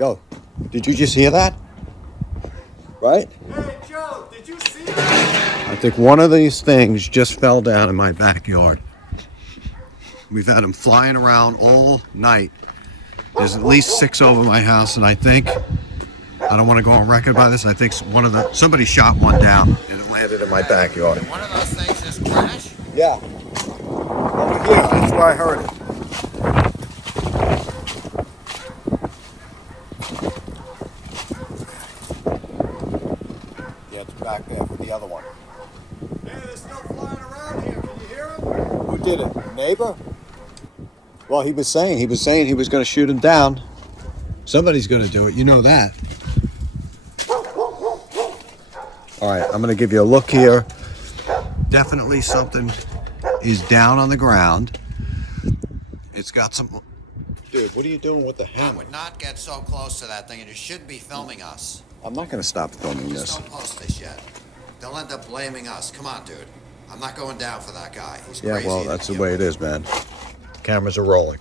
Yo, did you just hear that? Right? Hey, Joe, did you see that? I think one of these things just fell down in my backyard. We've had them flying around all night. There's at least 6 over my house, and I think, I don't want to go on record by this, I think somebody shot one down and it landed in my backyard. Did one of those things just crash? Yeah. Over here, that's where I heard it. Yeah, it's back there for the other one. Hey, they're still flying around here. Can you hear them? Who did it? Neighbor? Well, he was saying he was going to shoot him down. Somebody's going to do it. You know that. All right, I'm going to give you a look here. Definitely something is down on the ground. It's got some... Dude, what are you doing with the I hammer? would not get so close to that thing, and you shouldn't be filming us. I'm not going to stop filming Just this. don't post this yet. They'll end up blaming us. Come on, dude. I'm not going down for that guy. He's Yeah, crazy. well, that's the way it is, man. Cameras are rolling.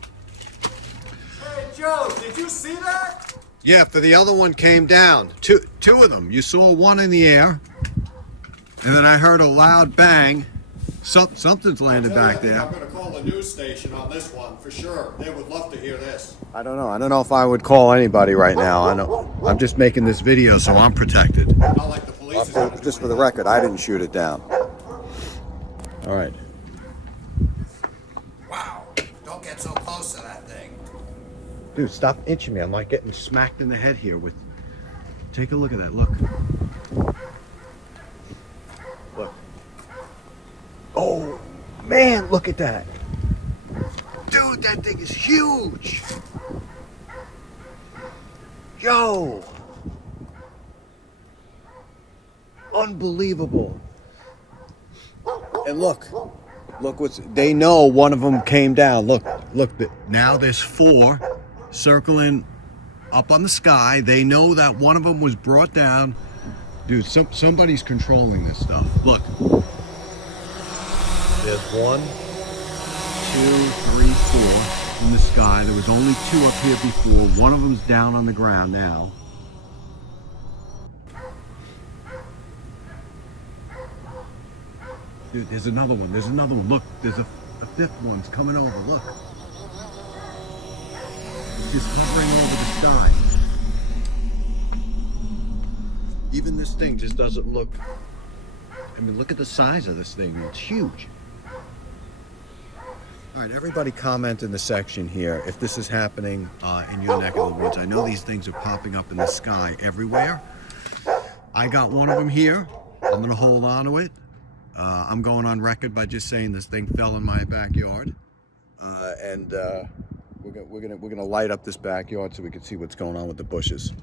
Hey, Joe, did you see that? Yeah, for the other one came down. Two of them. You saw one in the air, and then I heard a loud bang. Something's landed back there. I'm going to call the news station on this one for sure. They would love to hear this. I don't know. I don't know if I would call anybody right now. I'm just making this video, so I'm protected. Not like the police is going to Just for the record, I didn't shoot it down. All right. Wow. Don't get so close to that thing. Dude, stop itching me. I'm like getting smacked in the head here with... Take a look at that. Look. Look. Oh, man, look at that. Dude, that thing is huge. Yo. Unbelievable. And look what's... They know one of them came down. Look. Now there's 4 circling up on the sky. They know that one of them was brought down. Dude, somebody's controlling this stuff. Look. There's 1, 2, 3, 4 in the sky. There was only 2 up here before. One of them's down on the ground now. Dude, there's another one. Look, there's a 5th one's coming over. Look. It's just hovering over the sky. Even this thing just doesn't look... I mean, look at the size of this thing. It's huge. All right, everybody comment in the section here if this is happening in your neck of the woods. I know these things are popping up in the sky everywhere. I got one of them here. I'm going to hold on to it. I'm going on record by just saying this thing fell in my backyard. We're gonna light up this backyard so we can see what's going on with the bushes.